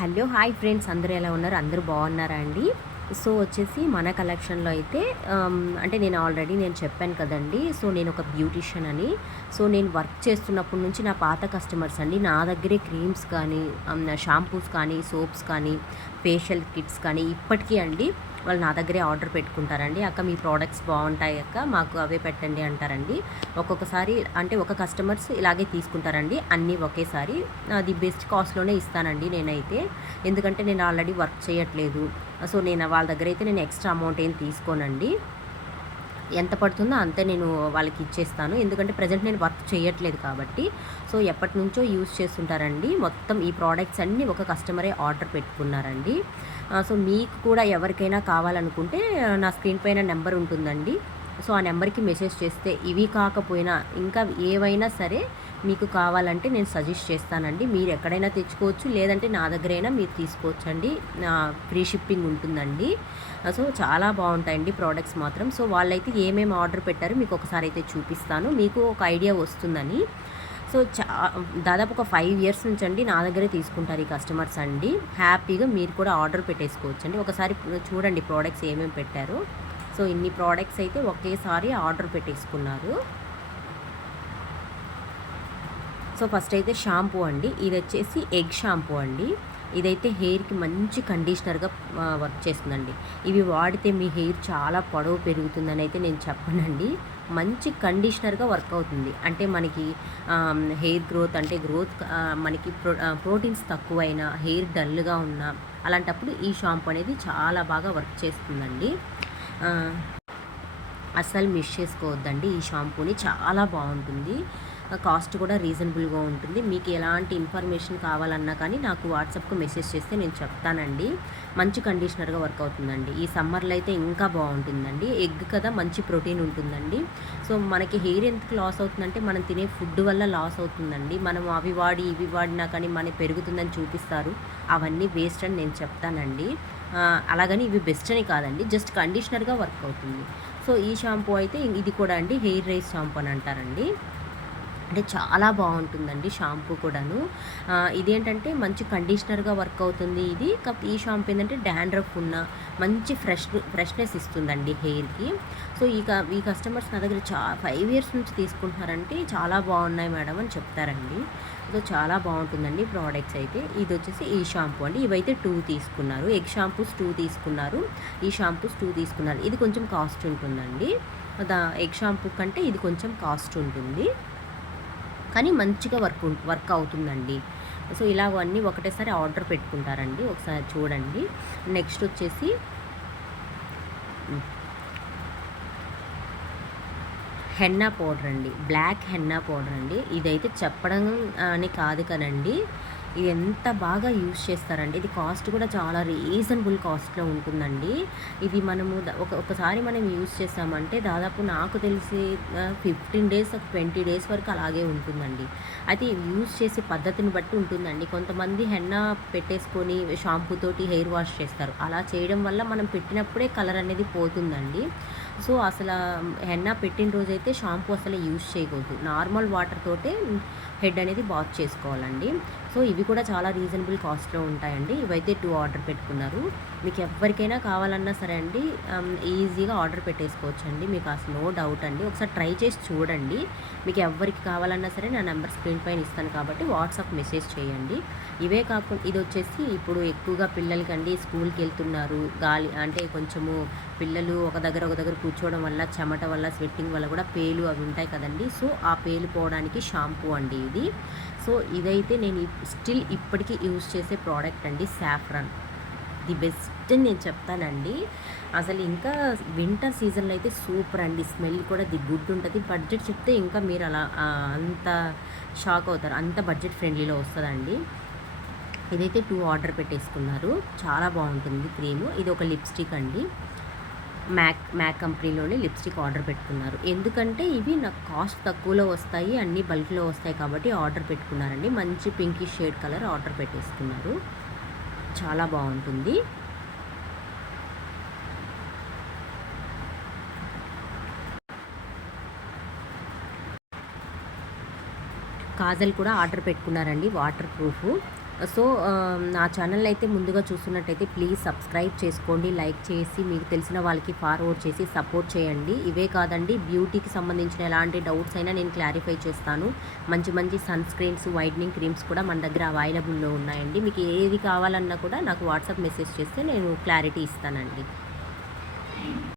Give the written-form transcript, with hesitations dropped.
Hello hi friends, అందరూ ఎలా ఉన్నారు? అందరూ బాగున్నారా అండి? సో వచ్చేసి మన కలెక్షన్లో అయితే అంటే నేను చెప్పాను కదండి. సో నేను ఒక బ్యూటీషియన్ అని. సో నేను వర్క్ చేస్తున్నప్పటి నుంచి నా పాత కస్టమర్స్ అండి నా దగ్గరే క్రీమ్స్ కానీ, షాంపూస్ కానీ, సోప్స్ కానీ, ఫేషియల్ కిట్స్ కానీ ఇప్పటికీ అండి వాళ్ళు నా దగ్గరే ఆర్డర్ పెట్టుకుంటారండి. అక్క మీ ప్రోడక్ట్స్ బాగుంటాయి అక్క, మాకు అవే పెట్టండి అంటారండి. ఒక్కొక్కసారి అంటే ఒక కస్టమర్స్ ఇలాగే తీసుకుంటారండి అన్నీ ఒకేసారి. అది బెస్ట్ కాస్ట్లోనే ఇస్తానండి నేనైతే. ఎందుకంటే నేను ఆల్రెడీ వర్క్ చేయట్లేదు. సో నేను వాళ్ళ దగ్గర అయితే నేను ఎక్స్ట్రా అమౌంట్ ఏం తీసుకోనండి. ఎంత పడుతుందో అంతే నేను వాళ్ళకి ఇచ్చేస్తాను. ఎందుకంటే ప్రజెంట్ నేను వర్క్ చేయట్లేదు కాబట్టి. సో ఎప్పటి నుంచో యూజ్ చేస్తుంటారండి. మొత్తం ఈ ప్రోడక్ట్స్ అన్నీ ఒక కస్టమరే ఆర్డర్ పెట్టుకున్నారండి. సో మీకు కూడా ఎవరికైనా కావాలనుకుంటే నా స్క్రీన్ పైన నెంబర్ ఉంటుందండి. సో ఆ నెంబర్కి మెసేజ్ చేస్తే ఇవి కాకపోయినా ఇంకా ఏవైనా సరే మీకు కావాలంటే నేను సజెస్ట్ చేస్తానండి. మీరు ఎక్కడైనా తెచ్చుకోవచ్చు, లేదంటే నా దగ్గరైనా మీరు తీసుకోవచ్చండి. ఫ్రీ షిప్పింగ్ ఉంటుందండి. సో చాలా బాగుంటాయండి ప్రోడక్ట్స్ మాత్రం. సో వాళ్ళైతే ఏమేమి ఆర్డర్ పెట్టారో మీకు ఒకసారి అయితే చూపిస్తాను, మీకు ఒక ఐడియా వస్తుందని. సో దాదాపు ఒక 5 ఇయర్స్ నుంచి అండి నా దగ్గరే తీసుకుంటారు ఈ కస్టమర్స్ అండి. హ్యాపీగా మీరు కూడా ఆర్డర్ పెట్టేసుకోవచ్చండి. ఒకసారి చూడండి ప్రోడక్ట్స్ ఏమేమి పెట్టారో. సో ఇన్ని ప్రోడక్ట్స్ అయితే ఒకేసారి ఆర్డర్ పెట్టేసుకున్నారు. సో ఫస్ట్ అయితే షాంపూ అండి. ఇది వచ్చేసి ఎగ్ షాంపూ అండి. ఇదైతే హెయిర్కి మంచి కండిషనర్గా వర్క్ చేస్తుందండి. ఇవి వాడితే మీ హెయిర్ చాలా పొడవు పెరుగుతుందని అయితే నేను చెప్పనండి. మంచి కండిషనర్గా వర్క్ అవుతుంది. అంటే మనకి హెయిర్ గ్రోత్ అంటే మనకి ప్రోటీన్స్ తక్కువైనా, హెయిర్ డల్గా ఉన్నా అలాంటప్పుడు ఈ షాంపూ అనేది చాలా బాగా వర్క్ చేస్తుందండి. అస్సలు మిస్ చేసుకోవద్దండి ఈ షాంపూని, చాలా బాగుంటుంది. కాస్ట్ కూడా రీజనబుల్గా ఉంటుంది. మీకు ఎలాంటి ఇన్ఫర్మేషన్ కావాలన్నా కానీ నాకు వాట్సాప్కు మెసేజ్ చేస్తే నేను చెప్తానండి. మంచి కండిషనర్గా వర్క్ అవుతుందండి. ఈ సమ్మర్లో అయితే ఇంకా బాగుంటుందండి. ఎగ్ కదా, మంచి ప్రోటీన్ ఉంటుందండి. సో మనకి హెయిర్ ఎందుకు లాస్ అవుతుందంటే మనం తినే ఫుడ్ వల్ల లాస్ అవుతుందండి. మనం అవి వాడి ఇవి వాడినా కానీ మనకి పెరుగుతుందని చూపిస్తారు. అవన్నీ వేస్ట్ అని నేను చెప్తానండి. అలాగని ఇవి బెస్ట్ అని కాదండి, జస్ట్ కండిషనర్గా వర్క్ అవుతుంది. సో ఈ షాంపూ అయితే ఇది కూడా అండి హెయిర్ రైస్ షాంపూ అని అంటారండి. అంటే చాలా బాగుంటుందండి షాంపూ కూడాను. ఇదేంటంటే మంచి కండిషనర్గా వర్క్ అవుతుంది ఇది. ఈ షాంపూ ఏంటంటే డాండ్రఫ్ ఉన్న మంచి ఫ్రెష్నెస్ ఇస్తుందండి హెయిర్కి. సో ఈ కస్టమర్స్ నా దగ్గర 5 ఇయర్స్ నుంచి తీసుకుంటున్నారంటే చాలా బాగున్నాయి మేడం అని చెప్తారండి. సో చాలా బాగుంటుందండి ప్రోడక్ట్స్ అయితే. ఇది వచ్చేసి ఈ షాంపూ అండి. ఇవైతే 2 తీసుకున్నారు. ఎగ్ షాంపూస్ 2 తీసుకున్నారు, ఈ షాంపూస్ 2 తీసుకున్నారు. ఇది కొంచెం కాస్ట్ ఉంటుందండి. ఎగ్ షాంపూ కంటే ఇది కొంచెం కాస్ట్ ఉంటుంది, కానీ మంచిగా వర్క్ అవుతుందండి. సో ఇలాగన్నీ ఒకటేసారి ఆర్డర్ పెట్టుకుంటారండి. ఒకసారి చూడండి. నెక్స్ట్ వచ్చేసి హెన్నా పౌడర్ అండి, బ్లాక్ హెన్నా పౌడర్ అండి. ఇదైతే చెప్పడం అని కాదు కదండి, ఇది ఎంత బాగా యూజ్ చేస్తారండి. ఇది కాస్ట్ కూడా చాలా రీజనబుల్ కాస్ట్లో ఉంటుందండి. ఇది మనము ఒకసారి మనం యూజ్ చేసామంటే దాదాపు నాకు తెలిసి 15 డేస్ 20 డేస్ వరకు అలాగే ఉంటుందండి. అయితే యూజ్ చేసే పద్ధతిని బట్టి ఉంటుందండి. కొంతమంది హెన్నా పెట్టేసుకొని షాంపూ తోటి హెయిర్ వాష్ చేస్తారు. అలా చేయడం వల్ల మనం పెట్టినప్పుడే కలర్ అనేది పోతుందండి. సో అసలు హెన్నా పెట్టిన రోజైతే షాంపూ అసలు యూజ్ చేయకూడదు. నార్మల్ వాటర్ తోటే హెడ్ అనేది బాత్ చేసుకోవాలండి. సో ఇవి కూడా చాలా రీజనబుల్ కాస్ట్లో ఉంటాయండి. ఇవైతే 2 ఆర్డర్ పెట్టుకున్నారు. మీకు ఎవరికైనా కావాలన్నా సరే అండి ఈజీగా ఆర్డర్ పెట్టేసుకోవచ్చండి. మీకు అసలు నో డౌట్ అండి. ఒకసారి ట్రై చేసి చూడండి. మీకు ఎవరికి కావాలన్నా సరే నా నెంబర్ స్క్రీన్ పైన ఇస్తాను కాబట్టి వాట్సాప్ మెసేజ్ చేయండి. ఇవే కాకుండా ఇది వచ్చేసి ఇప్పుడు ఎక్కువగా పిల్లలకండి స్కూల్కి వెళ్తున్నారు, గాలి అంటే కొంచెము పిల్లలు ఒక దగ్గర కూర్చోవడం వల్ల, చెమట వల్ల, స్వెట్టింగ్ వల్ల కూడా పేలు అవి ఉంటాయి కదండి. సో ఆ పేలు పోవడానికి షాంపూ అండి ఇది. సో ఇదైతే నేను స్టిల్ ఇప్పటికీ యూజ్ చేసే ప్రోడక్ట్ అండి. సాఫ్రాన్ ది బెస్ట్ అని నేను చెప్తానండి. అసలు ఇంకా వింటర్ సీజన్లో అయితే సూపర్ అండి. స్మెల్ కూడా ది గుడ్ ఉంటుంది. బడ్జెట్ చెప్తే ఇంకా మీరు అలా అంత షాక్ అవుతారు, అంత బడ్జెట్ ఫ్రెండ్లీలో వస్తుందండి. ఇదైతే 2 ఆర్డర్ పెట్టేసుకున్నారు. చాలా బాగుంటుంది క్రీము. ఇది ఒక లిప్స్టిక్ అండి. మ్యాక్ కంపెనీలోనే లిప్స్టిక్ ఆర్డర్ పెట్టుకున్నారు. ఎందుకంటే ఇవి నాకు కాస్ట్ తక్కువలో వస్తాయి, అన్నీ బల్క్లో వస్తాయి కాబట్టి ఆర్డర్ పెట్టుకున్నారండి. మంచి పింకీ షేడ్ కలర్ ఆర్డర్ పెట్టేసుకున్నారు. చాలా బాగుంటుంది. కాజల్ కూడా ఆర్డర్ పెట్టుకున్నారండి, వాటర్ ప్రూఫ్. సో నా ఛానల్ అయితే ముందుగా చూస్తున్నట్టయితే ప్లీజ్ సబ్స్క్రైబ్ చేసుకోండి, లైక్ చేసి మీకు తెలిసిన వాళ్ళకి ఫార్వర్డ్ చేసి సపోర్ట్ చేయండి. ఇవే కాదండి, బ్యూటీకి సంబంధించిన ఎలాంటి డౌట్స్ అయినా నేను క్లారిఫై చేస్తాను. మంచి మంచి సన్ స్క్రీన్స్, వైట్నింగ్ క్రీమ్స్ కూడా మన దగ్గర అవైలబుల్లో ఉన్నాయండి. మీకు ఏది కావాలన్నా కూడా నాకు వాట్సాప్ మెసేజ్ చేస్తే నేను క్లారిటీ ఇస్తానండి.